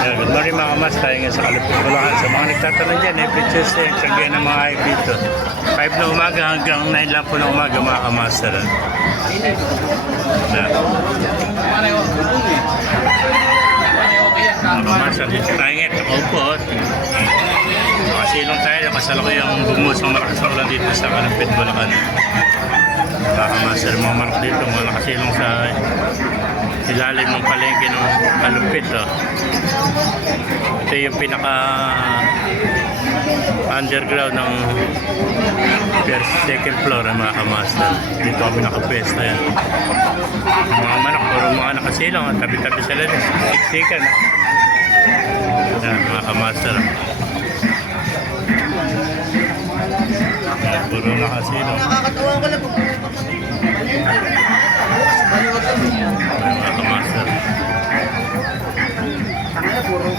Yeah, good morning mga kamas, tayo nga sa Kalupit, Bulacan. Sa mga nagtatanong dyan, every Tuesday, tsagyan ng mga hype dito. 5 na umaga hanggang 9 lang po na umaga mga kamaster. Mga kamaster, dito tayo nga, nakaupo. Nakasilong tayo, nakasalaki yung bumos ng malakas na ulan dito sa Kalupit, Bulacan. Mga kamaster, mga manok dito, mga nakasilong sa ilalim ng palengke ng Kalupit. Ito yung pinaka underground ng second floor ng mga kamaster. Dito kami nakapwesto yan. Mga manok, puro mga nakasilang, tabi-tabi sila din. Siksikan. Yan, mga kamaster. Yan, puro nakasilang. Nakakatawa ko lang. Mga kamaster. Tangina, puro